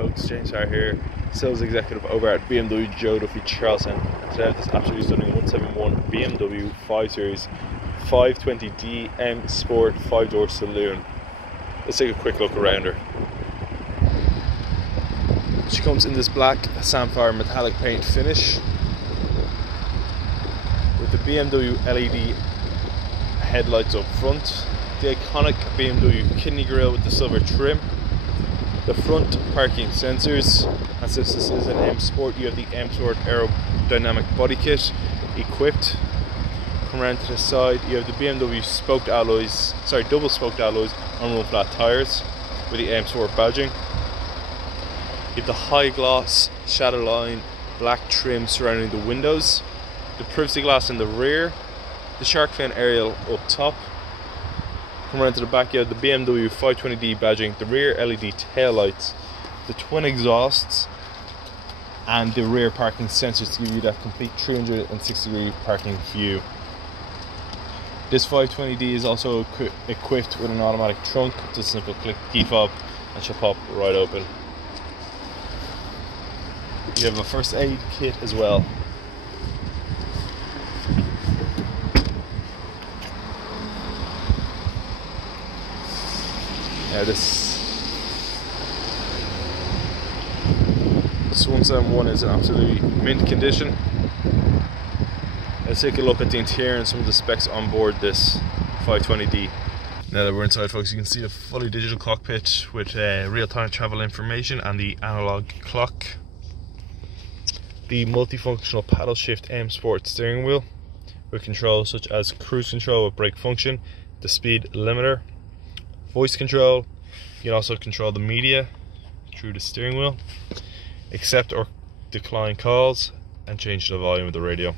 folks, James Hart here, sales executive over at BMW Joe Duffy Charlestown, and today I have this absolutely stunning 171 BMW 5 Series 520D M Sport 5-door Saloon. Let's take a quick look around her. She comes in this black samphire metallic paint finish with the BMW LED headlights up front, the iconic BMW kidney grille with the silver trim, the front parking sensors, and since this is an M Sport, you have the M Sport aerodynamic body kit equipped. Come around to the side, you have the BMW double spoked alloys on run flat tyres with the M Sport badging. You have the high gloss shadow line black trim surrounding the windows, the privacy glass in the rear, the shark fin aerial up top. Come around to the back, you have the BMW 520D badging, the rear LED tail lights, the twin exhausts, and the rear parking sensors to give you that complete 360-degree parking view. This 520D is also equipped with an automatic trunk. It's a simple click key fob and she'll pop right open. You have a first aid kit as well. Now this 171 is in absolutely mint condition. Let's take a look at the interior and some of the specs on board this 520D. Now that we're inside, folks, you can see a fully digital cockpit with real-time travel information and the analog clock. The multifunctional paddle shift M Sport steering wheel with controls such as cruise control with brake function, the speed limiter, voice control. You can also control the media through the steering wheel, accept or decline calls, and change the volume of the radio.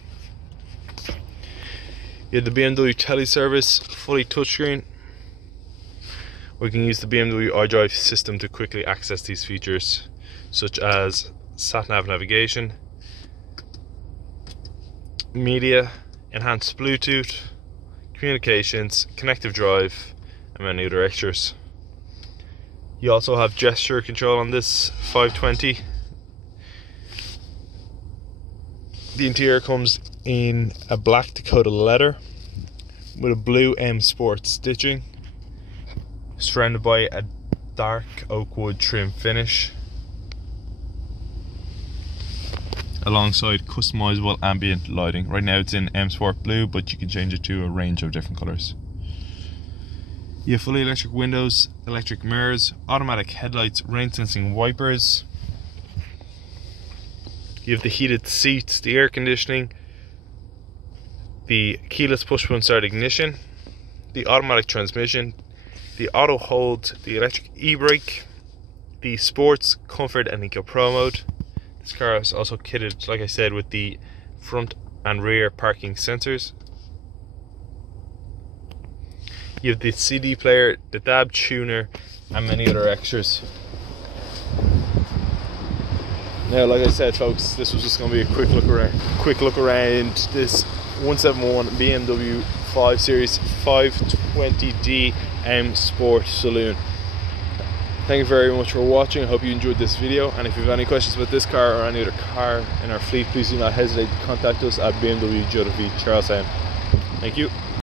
You have the BMW teleservice, fully touchscreen. We can use the BMW iDrive system to quickly access these features, such as sat-nav navigation, media, enhanced Bluetooth, communications, connective drive, and many other extras. You also have gesture control on this 520. The interior comes in a black Dakota leather with a blue M Sport stitching, surrounded by a dark oak wood trim finish, alongside customizable ambient lighting. Right now it's in M Sport blue, but you can change it to a range of different colors. You have fully electric windows, electric mirrors, automatic headlights, rain sensing wipers. You have the heated seats, the air conditioning, the keyless push button start ignition, the automatic transmission, the auto hold, the electric e-brake, the sports, comfort and eco pro mode. This car is also kitted, like I said, with the front and rear parking sensors. You have the CD player, the DAB tuner, and many other extras. Now, like I said, folks, this was just going to be a quick look around this 171 BMW 5 Series 520D M Sport Saloon. Thank you very much for watching. I hope you enjoyed this video, and if you have any questions about this car or any other car in our fleet, please do not hesitate to contact us at BMW Joe Duffy Charlestown. Thank you.